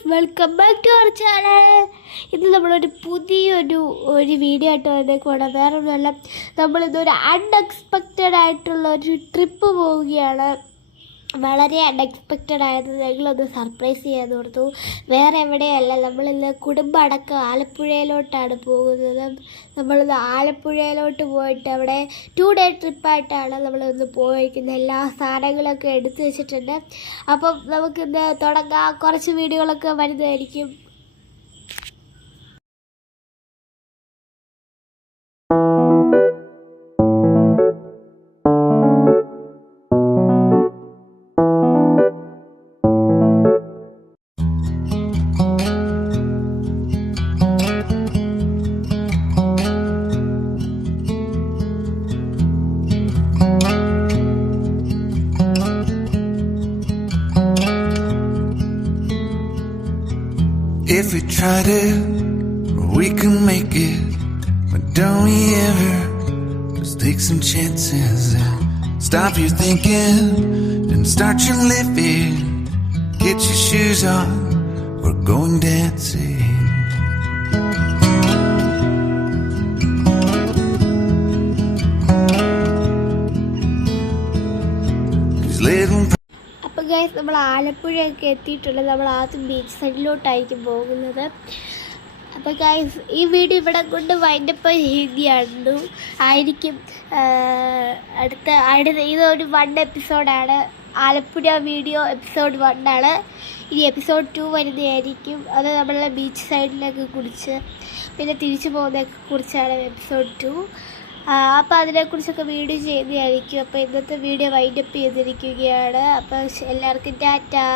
Guys, welcome back to our channel. ഇന്ന് നമ്മളൊരു പുതിയൊരു വീഡിയോ ആയിട്ട് വന്നേക്കുവാണ്. വേറെ ഒന്നുമല്ല, നമ്മളിതൊരു അൺഎക്സ്പെക്റ്റഡ് ആയിട്ടുള്ള ഒരു ട്രിപ്പ് പോവുകയാണ്. വളരെ അൺഎക്സ്പെക്റ്റഡ് ആയത് ഞങ്ങളൊന്ന് സർപ്രൈസ് ചെയ്യാൻ കൊടുത്തു. വേറെ എവിടെയല്ല, നമ്മളിന്ന് കുടുംബമടക്കം ആലപ്പുഴയിലോട്ടാണ് പോകുന്നത്. നമ്മളിന്ന് ആലപ്പുഴയിലോട്ട് പോയിട്ട് അവിടെ 2 ഡേ ട്രിപ്പായിട്ടാണ് നമ്മളിന്ന് പോയിരിക്കുന്നത്. എല്ലാ സാധനങ്ങളൊക്കെ എടുത്തു വെച്ചിട്ടുണ്ട്. അപ്പം നമുക്കിന്ന് തുടങ്ങാം. കുറച്ച് വീഡിയോകളൊക്കെ വരുന്നതായിരിക്കും. If we tried it, we can make it. But don't we ever just take some chances and stop your thinking and start your living. Get your shoes on, we're going dancing. These little അപ്പോൾ guys, നമ്മൾ ആലപ്പുഴയൊക്കെ എത്തിയിട്ടുണ്ട്. നമ്മൾ ആദ്യം beach സൈഡിലോട്ടായിരിക്കും പോകുന്നത്. അപ്പോൾ guys, ഈ video ഇവിടെ കൊണ്ട് വൈൻഡപ്പ് ചെയ്യുകയാണ് ആയിരിക്കും. അടുത്ത ഇതൊരു 1 എപ്പിസോഡാണ്. ആലപ്പുഴ വീഡിയോ എപ്പിസോഡ് 1 ആണ്. ഇനി എപ്പിസോഡ് 2 വരുന്നതായിരിക്കും. അത് നമ്മളെ ബീച്ച് സൈഡിലൊക്കെ കുറിച്ച് പിന്നെ തിരിച്ചു പോകുന്നതൊക്കെ കുറിച്ചാണ് എപ്പിസോഡ് 2. അപ്പോൾ അതിനെക്കുറിച്ചൊക്കെ വീഡിയോ ചെയ്യുന്നതായിരിക്കും. അപ്പോൾ ഇന്നത്തെ വീഡിയോ വൈൻഡപ്പ് ചെയ്തിരിക്കുകയാണ്. അപ്പോൾ എല്ലാവർക്കും ടാറ്റാ.